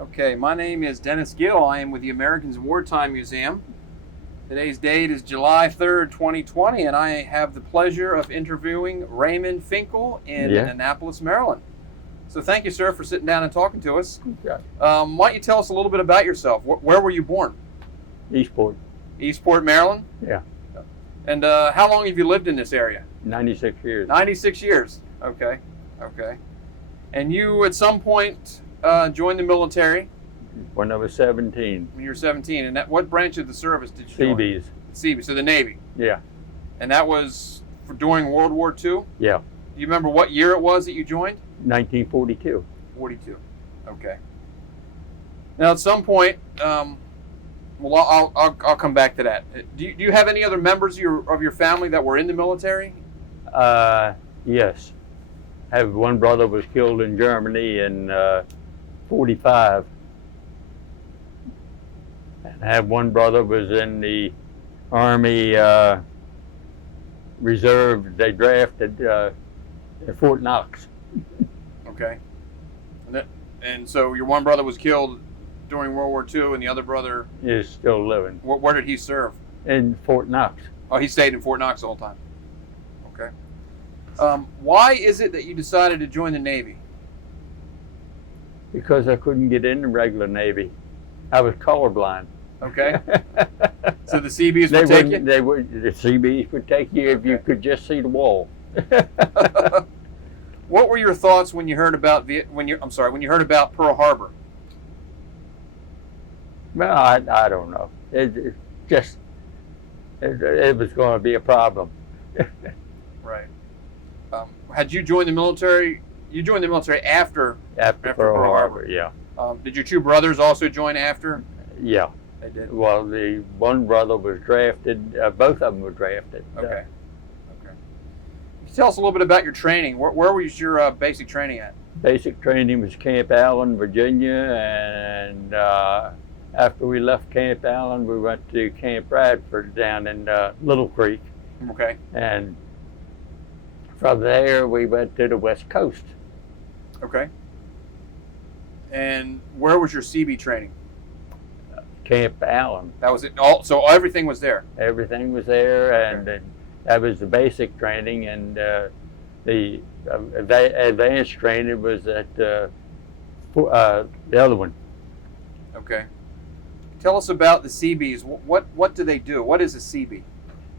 Okay, my name is Dennis Gill. I am with the Americans Wartime Museum. Today's date is July 3rd, 2020, and I have the pleasure of interviewing Raymond Finkle in Annapolis, Maryland. So thank you, sir, for sitting down and talking to us. Okay. Why don't you tell us a little bit about yourself? Where were you born? Eastport. Eastport, Maryland? Yeah. And how long have you lived in this area? 96 years. 96 years. Okay. And you, at some point, joined the military? When I was 17. When you were 17. And what branch of the service did you join? Seabees. Seabees, so the Navy. Yeah. And that was during World War II? Yeah. Do you remember what year it was that you joined? 1942. 42. Okay. Now, at some point, I'll come back to that. Do you have any other members of your family that were in the military? Yes. I have one brother was killed in Germany in 45. And I have one brother was in the Army Reserve. They drafted at Fort Knox. Okay. And so your one brother was killed during World War II, and the other brother Is still living. Where did he serve? In Fort Knox. Oh, he stayed in Fort Knox the whole time. Okay. Why is it that you decided to join the Navy? Because I couldn't get in the regular Navy. I was colorblind. Okay. So the Seabees would take you? The Seabees would take you if you could just see the wall. What were your thoughts when you heard about when you heard about Pearl Harbor? Well, I don't know. It was going to be a problem. Right. Had you joined the military? You joined the military after Pearl Harbor. Yeah. Did your two brothers also join after? Yeah. They did. Well, the one brother was drafted. Both of them were drafted. Okay. Tell us a little bit about your training. Where was your basic training at? Basic training was Camp Allen, Virginia, and after we left Camp Allen, we went to Camp Bradford down in Little Creek. Okay. And from there, we went to the West Coast. Okay. And where was your CB training? Camp Allen. That was it. So everything was there. Everything was there, and that was the basic training, and the advanced training was at the other one. Okay. Tell us about the Seabees. What do they do? What is a Seabee?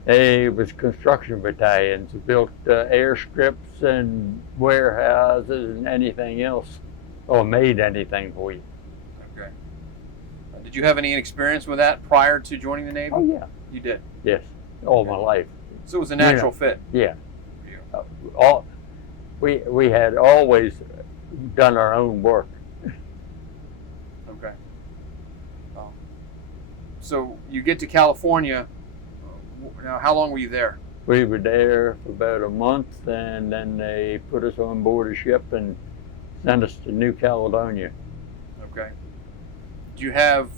They was construction battalions, built airstrips and warehouses and anything else, or made anything for you. Okay. Did you have any experience with that prior to joining the Navy? Oh yeah. You did? Yes, all my life. So it was a natural fit. Yeah. We had always done our own work. Okay. So you get to California. Now, how long were you there? We were there for about a month, and then they put us on board a ship and sent us to New Caledonia. Okay. Do you have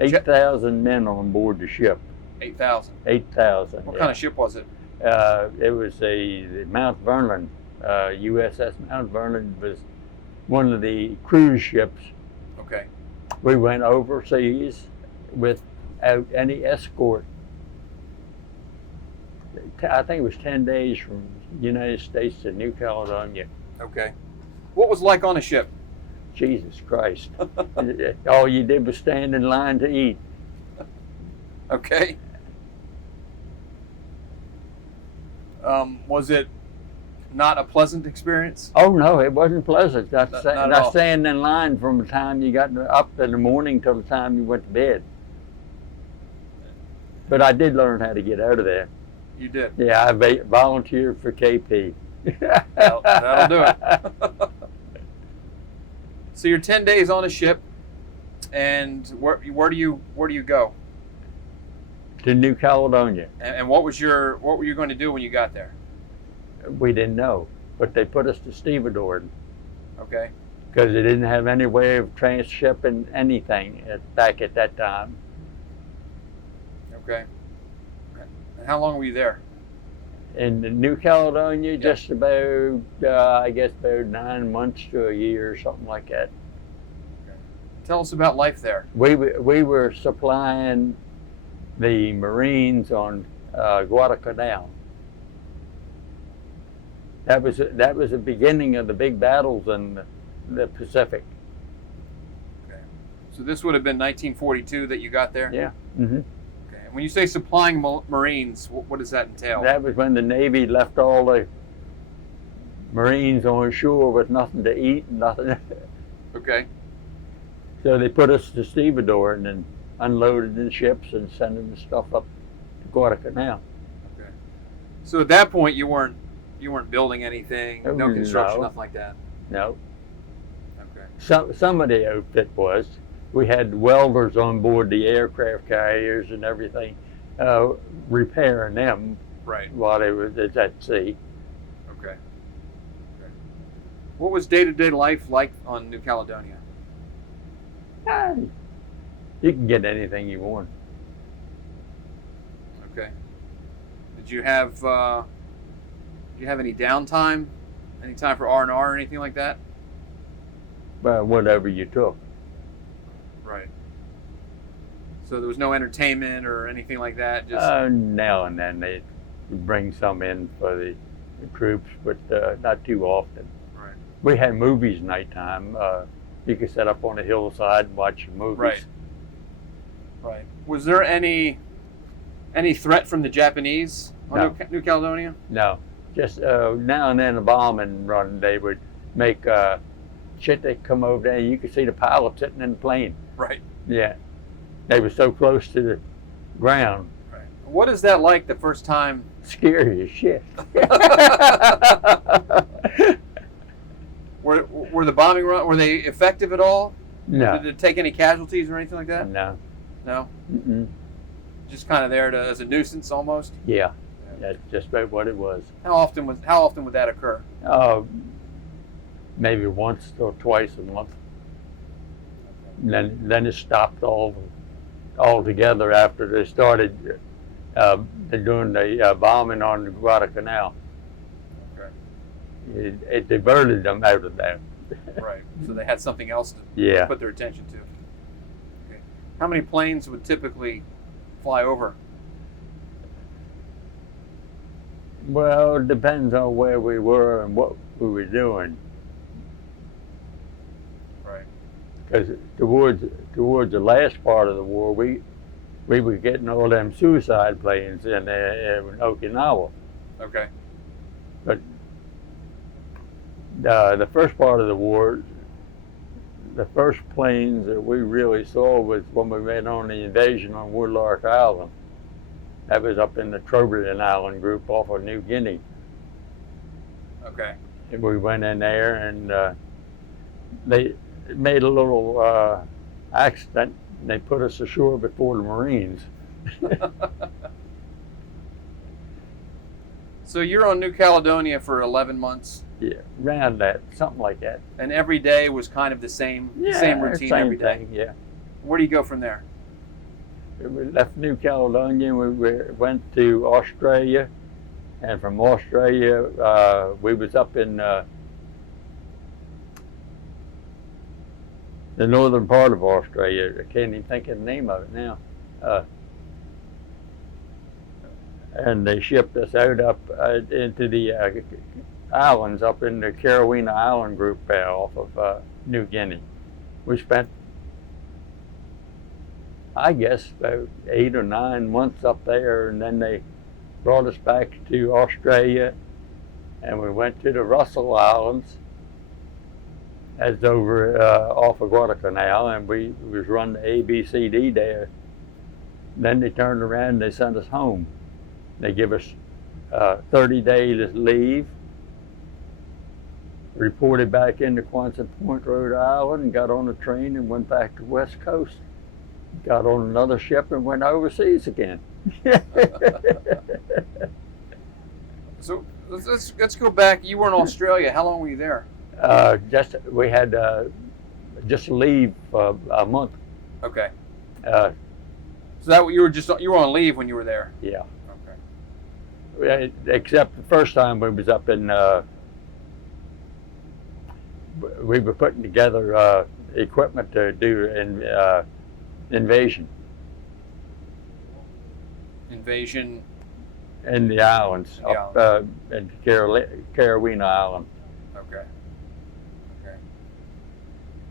8,000 men on board the ship. 8,000. 8,000. What kind of ship was it? It was the Mount Vernon. USS Mount Vernon was one of the cruise ships. Okay. We went overseas without any escort. I think it was 10 days from the United States to New Caledonia. Okay. What was it like on a ship? Jesus Christ. All you did was stand in line to eat. Okay. Was it not a pleasant experience? Oh no, it wasn't pleasant. Not standing in line from the time you got up in the morning till the time you went to bed. But I did learn how to get out of there. You did? Yeah, I volunteered for KP. That'll do it. So you're 10 days on a ship, and where do you go? To New Caledonia. And what were you going to do when you got there? We didn't know, but they put us to stevedore. Okay. Because they didn't have any way of transshipping anything back at that time. Okay. And how long were you there? In New Caledonia, just about, I guess, about 9 months to a year or something like that. Okay. Tell us about life there. We were supplying the Marines on Guadalcanal. That was the beginning of the big battles in the Pacific. Okay. So this would have been 1942 that you got there? Yeah. Mm-hmm. Okay. And when you say supplying Marines, what does that entail? That was when the Navy left all the Marines on shore with nothing to eat and nothing. Okay. So they put us to stevedore and then unloaded the ships and sending the stuff up to Guadalcanal. Okay. So at that point you weren't building anything, no construction, No. nothing like that. No. Okay. Some of the outfit was. We had welders on board the aircraft carriers and everything, repairing them Right. while they were at sea. Okay. What was day-to-day life like on New Caledonia? You can get anything you want. Okay. Did you have any downtime? Any time for R&R or anything like that? Whatever you took. Right. So there was no entertainment or anything like that? Just Now and then they bring some in for the troops, but not too often. Right. We had movies nighttime. You could sit up on a hillside and watch movies. Right. Right. Was there any threat from the Japanese on No. New Caledonia? No, just now and then a bombing run. They would make shit. They come over there, and you could see the pilot sitting in the plane. Right. Yeah, they were so close to the ground. Right. What is that like the first time? Scary as shit. Were the bombing run? Were they effective at all? No, Did it take any casualties or anything like that? no. No. Mm-mm. Just kind of there as a nuisance almost. Yeah, that's just about what it was. How often would that occur? Maybe once or twice a month. And then it stopped altogether after they started doing the bombing on the Guadalcanal. Okay. It diverted them out of there. Right. So they had something else to Yeah. put their attention to. Okay. How many planes would typically fly over? Well, it depends on where we were and what we were doing. Right. Because towards the last part of the war, we were getting all them suicide planes in Okinawa. Okay. But the first part of the war, the first planes that we really saw was when we went on the invasion on Woodlark Island. That was up in the Trobriand Island group off of New Guinea. Okay. And we went in there and they made a little accident and they put us ashore before the Marines. So you're on New Caledonia for 11 months, Yeah, around that, something like that. and every day was kind of the same routine same every day. thing, yeah. Where do you go from there? We left New Caledonia, we went to Australia, and from Australia, we was up in the northern part of Australia. I can't even think of the name of it now. And they shipped us out up into the islands up in the Carolina Island group off of New Guinea. We spent, I guess, about 8 or 9 months up there, and then they brought us back to Australia, and we went to the Russell Islands. That's over off of Guadalcanal, and we was run the ABCD there. Then they turned around and they sent us home. They give us 30 days leave, reported back into Quonset Point, Rhode Island, and got on a train and went back to West Coast. Got on another ship and went overseas again. So let's go back. You were in Australia. How long were you there? We had just leave a month. Okay. Uh, So that you were on leave when you were there. yeah. Okay. Except the first time we was up in, we were putting together equipment to do invasion in the islands, Yeah. up in Carolina Island. Okay.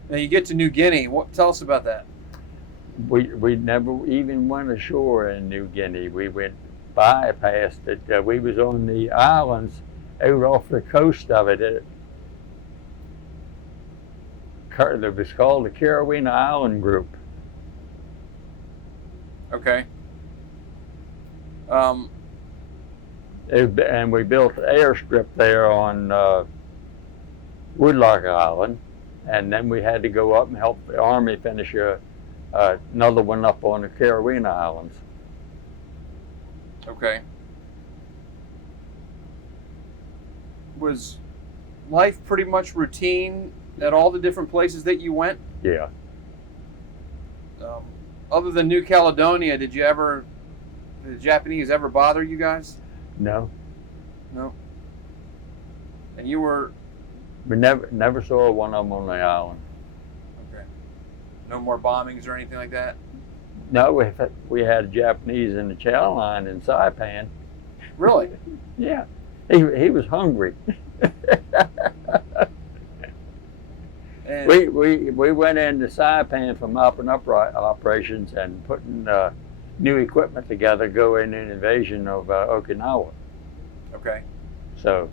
Now you get to New Guinea. Tell us about that. We never even went ashore in New Guinea. We went bypassed it. We was on the islands out off the coast of it. It was called the Carolina Island Group. Okay. And we built an airstrip there on Woodlock Island, and then we had to go up and help the Army finish another one up on the Carolina Islands. Okay. Was life pretty much routine at all the different places that you went? Yeah. Other than New Caledonia, did the Japanese ever bother you guys? No. No. And you were? We never saw one of them on the island. Okay. No more bombings or anything like that? No, we had Japanese in the chow line in Saipan. Really? Yeah. He was hungry. And We went into Saipan for mopping up operations and putting new equipment together, going in invasion of Okinawa. Okay. So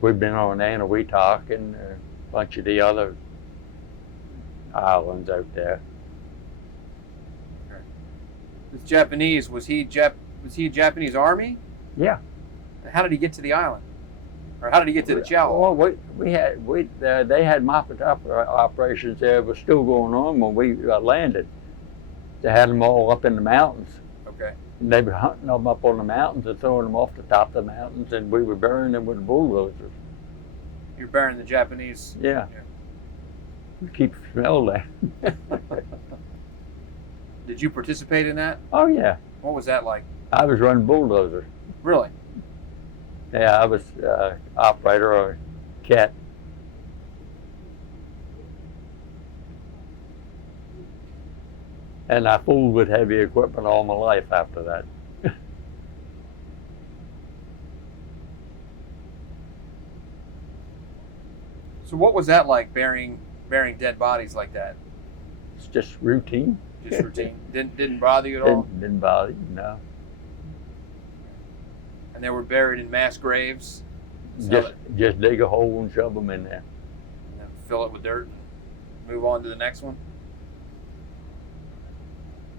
we've been on Anahuac and a bunch of the other islands out there. This Japanese, was he a Japanese army? Yeah. How did he get to the island? Or how did he get to the Chow? Well, they had mopping up operations there was still going on when we landed. They had them all up in the mountains. Okay. And they were hunting them up on the mountains and throwing them off the top of the mountains, and we were burying them with bulldozers. You're burying the Japanese? Yeah. We keep the smell there. Did you participate in that? Oh, yeah. What was that like? I was running bulldozers. Really? Yeah, I was operator of cat. And I fooled with heavy equipment all my life after that. So what was that like, burying dead bodies like that? It's just routine. Just routine. Didn't bother you at all? Didn't bother you, no. And they were buried in mass graves? Just dig a hole and shove them in there. And then fill it with dirt and move on to the next one?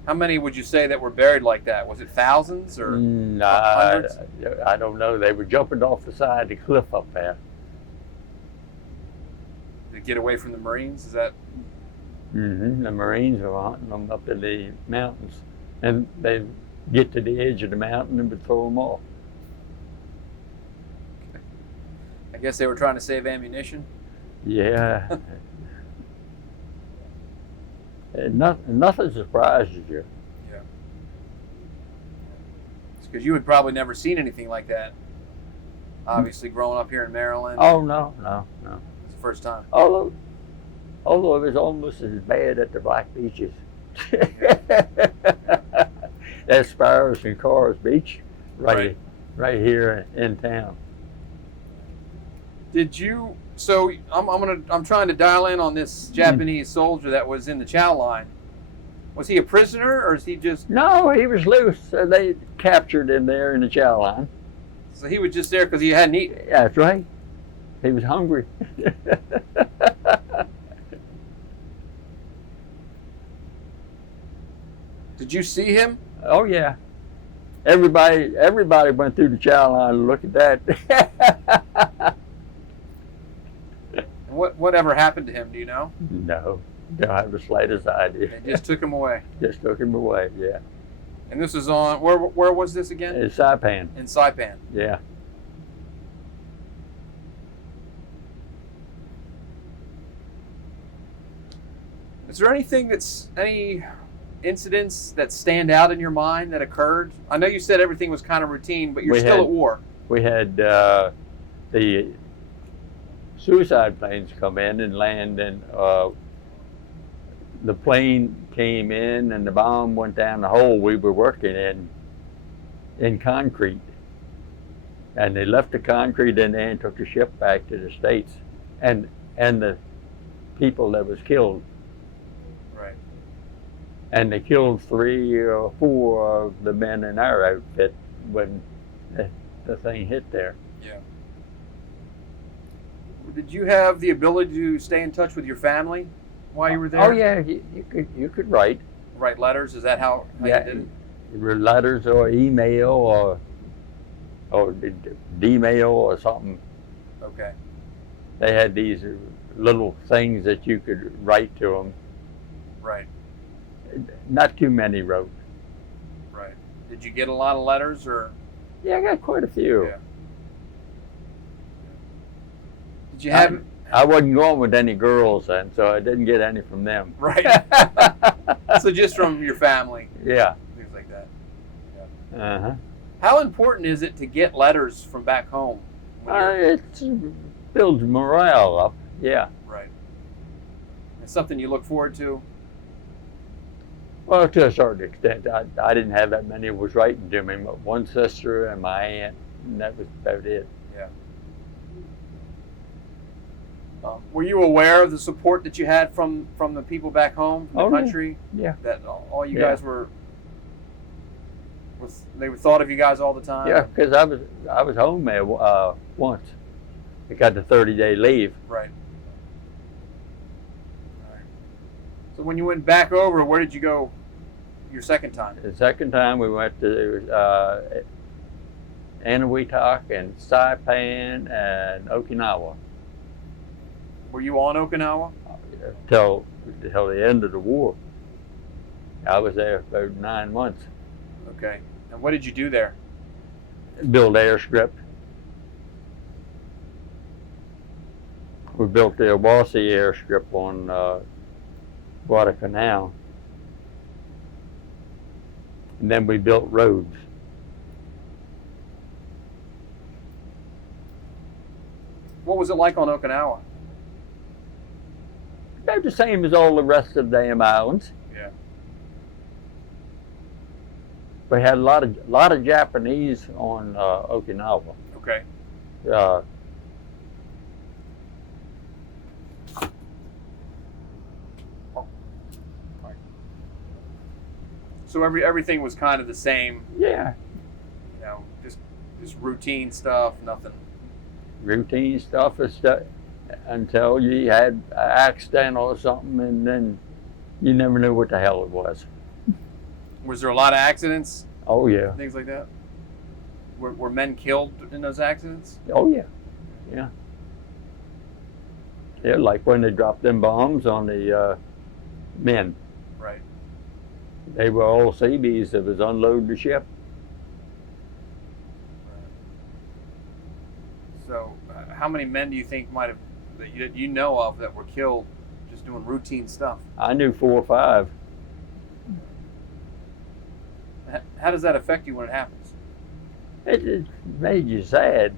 How many would you say that were buried like that? Was it thousands or hundreds? I don't know. They were jumping off the side of the cliff up there. To get away from the Marines? Is that? Mm-hmm. The Marines were hunting them up in the mountains, and they'd get to the edge of the mountain and would throw them off. I guess they were trying to save ammunition? Yeah. And nothing surprises you. Yeah. It's because you had probably never seen anything like that. Obviously, growing up here in Maryland. Oh, no. It's the first time. Although it was almost as bad at the Black Beaches. That's Sparrows and Cars Beach, right here in town. Did you? So I'm trying to dial in on this Japanese soldier that was in the chow line. Was he a prisoner, or is he just? No, he was loose. They captured him there in the chow line. So he was just there because he hadn't eaten. Yeah, that's right. He was hungry. Did you see him? Oh yeah. Everybody went through the chow line to look at that. Whatever happened to him? Do you know? No, don't have the slightest idea. They just took him away. Just took him away. Yeah. And this is on where was this again? In Saipan. In Saipan. Yeah. Is there any incidents that stand out in your mind that occurred? I know you said everything was kind of routine, but you're still at war. We had the suicide planes come in and land, and the plane came in and the bomb went down the hole we were working in concrete. And they left the concrete in there and took the ship back to the States. And the people that was killed. Right. And they killed 3 or 4 of the men in our outfit when the thing hit there. Yeah. Did you have the ability to stay in touch with your family while you were there? Oh yeah, you could write. Write letters? Is that how you did it? Letters or email or D-mail or something. Okay. They had these little things that you could write to them. Right. Not too many wrote. Right. Did you get a lot of letters or? Yeah, I got quite a few. Yeah. Did you have? I wasn't going with any girls then, so I didn't get any from them. Right. So just from your family. Yeah. Things like that. Yeah. Uh-huh. How important is it to get letters from back home? It builds morale up. Yeah. Right. It's something you look forward to? Well, to a certain extent. I didn't have that many was writing to me, but one sister and my aunt, and that was about it. Yeah. Were you aware of the support that you had from the people back home, from the country? Yeah. That all you guys were. They thought of you guys all the time. Yeah, because I was home there once. I got the 30-day leave. Right. So when you went back over, where did you go your second time? The second time we went to Eniwetok and Saipan and Okinawa. Were you on Okinawa? Till the end of the war. I was there for about 9 months. Okay. And what did you do there? Build airstrip. We built the Awasi airstrip on Guadalcanal. And then we built roads. What was it like on Okinawa? About the same as all the rest of the damn islands. Yeah. We had a lot of Japanese on Okinawa. Okay. So everything was kind of the same. Yeah. You know, just routine stuff, nothing. Routine stuff is until you had an accident or something, and then you never knew what the hell it was. Was there a lot of accidents? Oh yeah. Things like that? Were men killed in those accidents? Oh yeah. Yeah. Yeah, like when they dropped them bombs on the men. Right. They were all Seabees that was unloading the ship. So, how many men do you think might have that you know of that were killed just doing routine stuff? I knew 4 or 5. How does that affect you when it happens? It made you sad.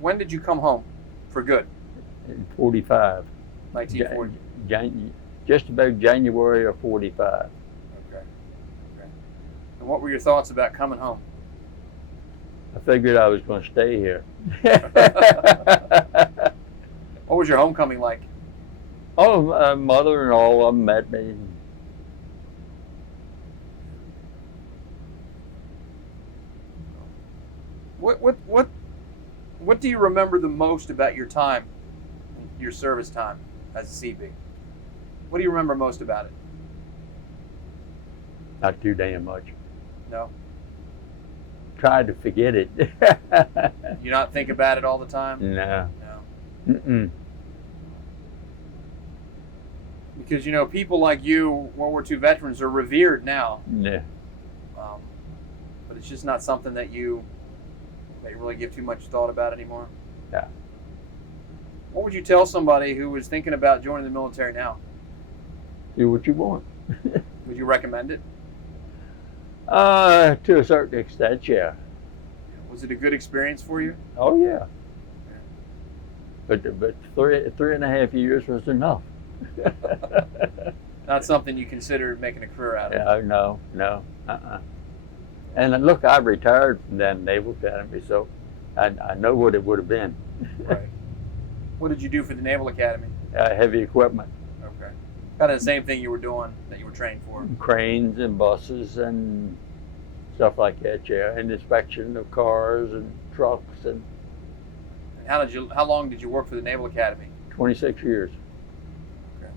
When did you come home for good? In 45. 1940. Just about January of 45. Okay. And what were your thoughts about coming home? I figured I was going to stay here. What was your homecoming like? Oh, mother and all of them met me. What do you remember the most about your time, your service time as a CB? What do you remember most about it? Not too damn much. No? Tried to forget it. You not think about it all the time? No. No. Mm-mm. Because, you know, people like you, World War II veterans, are revered now. Yeah. But it's just not something that you really give too much thought about anymore. Yeah. What would you tell somebody who was thinking about joining the military now? Do what you want. Would you recommend it? To a certain extent, yeah. Was it a good experience for you? Oh yeah. But 3.5 years was enough. Not something you considered making a career out of? No. And look, I retired from that Naval Academy, so I know what it would have been. Right. What did you do for the Naval Academy? Heavy equipment. Okay. Kind of the same thing you were doing that you were trained for? Cranes and buses and stuff like that, yeah. And inspection of cars and trucks. And how long did you work for the Naval Academy? 26 years. Okay.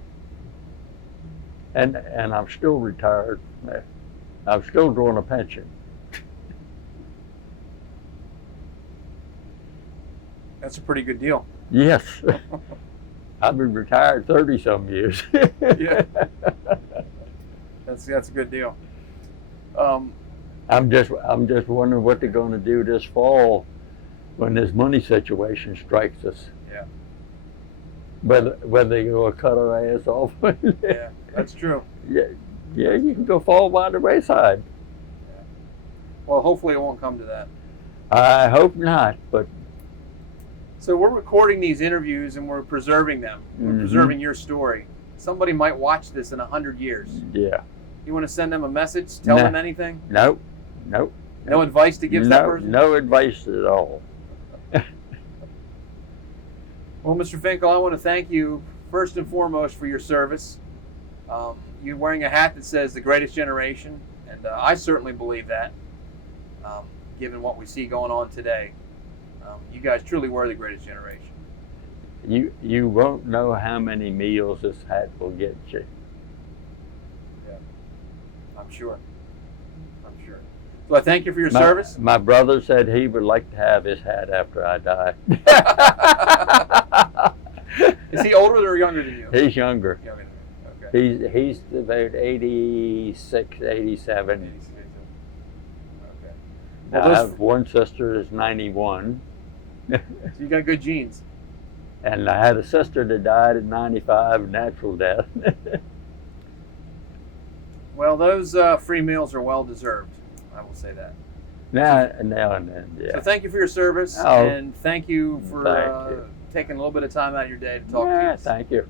And I'm still retired. I'm still drawing a pension. That's a pretty good deal. Yes. I've been retired 30-some years. Yeah. That's a good deal. I'm just wondering what they're going to do this fall when this money situation strikes us. Yeah. Whether they're going to cut our ass off. Yeah, that's true. Yeah, you can go fall by the wayside. Yeah. Well, hopefully it won't come to that. I hope not, but. So we're recording these interviews and we're preserving them. We're preserving your story. Somebody might watch this in 100 years. Yeah. You want to send them a message? Tell them anything? Nope. No advice to give that person? No advice at all. Well, Mr. Finkle, I want to thank you first and foremost for your service. You're wearing a hat that says the greatest generation, and I certainly believe that, given what we see going on today. You guys truly were the greatest generation. You won't know how many meals this hat will get you. Yeah, I'm sure. So I thank you for your service. My brother said he would like to have his hat after I die. Is he older or younger than you? He's younger. Younger than you. Okay. He's about 86, 87. Okay. Now, Well, I have one sister is 91. So you got good genes. And I had a sister that died at 95, natural death. Well, those free meals are well deserved. I will say that. Now and then, yeah. So thank you for your service, and thank you for taking a little bit of time out of your day to talk to us. Thank you.